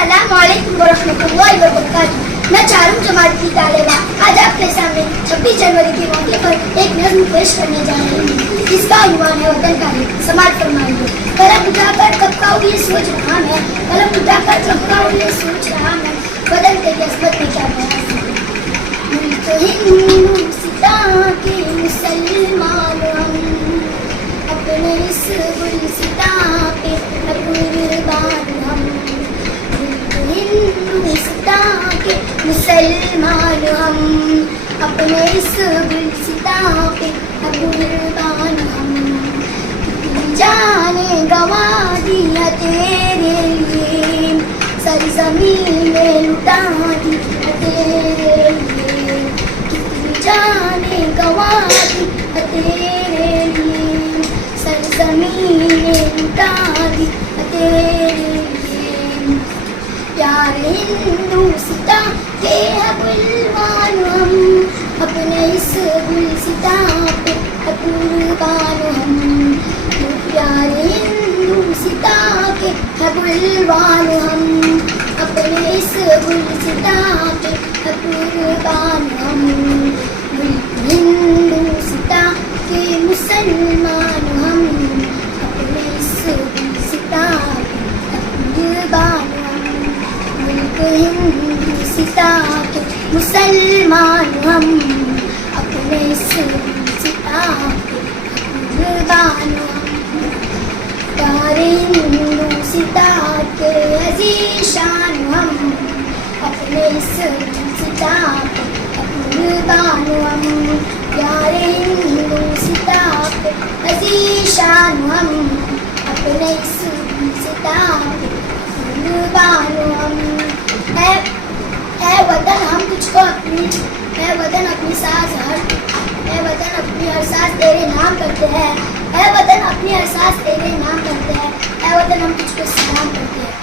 अस्सलाम वालेकुम वरहमतुल्लाहि वबरकातुहू। मैं चारों जमात की तालिबा आज आपके सामने 26 जनवरी के मौके पर एक नज़्म पेश करने जा रही हूँ। इसका उन्वान है वतन का गीत। समाज फरमाइए। कलम उठाकर कब का ये सोच रहा मैं, कलम उठाकर कब का ये सोच रहा मैं, बदल के किस्मत में क्या बयां मुल्क हिंदुस्ता के मुसलमान हम, अपने इस गुलसिता पे कुर्बान हम। हिंदुस्ता के मुसलमान हम, अपने इस गुलसिता पे कुर्बान हम। कितनी जाने गवा दिया तेरे लिए, सरज़मीं में लुटा दिया तेरे लिए। कितनी जाने गवा दिया तेरे लिए, सरज़मीं में लुटा दिया तेरे लिए। प्यार हिंदुस्तां के है गुलमान हम, अपने इस गुलसिता पे कुर्बान हम। प्यार हिंदुस्तां के है गुलमान हम, अपने इस गुलसिता पे कुर्बान हम। हिंदुस्तां के मुसलमान हम, अपने इस गुलसिता पे कुर्बान हम। हिंदुस्तां के मुसलमान हम, अपने इस गुलसिता पे कुर्बान हम। प्यारे हिंदुस्तां के अज़ीज़ शान हम, अपने इस गुलसिता पे कुर्बान हम। प्यारे हिंदुस्तां के अज़ीज़ शान हम, अपने इस गुलसिता पे कुर्बान हम। ऐ वतन हम तुझको अपनी, ऐ वतन अपनी सांस ऐ वतन अपनी हर सांस तेरे नाम करते हैं। ऐ वतन अपनी हर सांस तेरे नाम करते हैं। ऐ वतन हम तुझको सलाम करते हैं।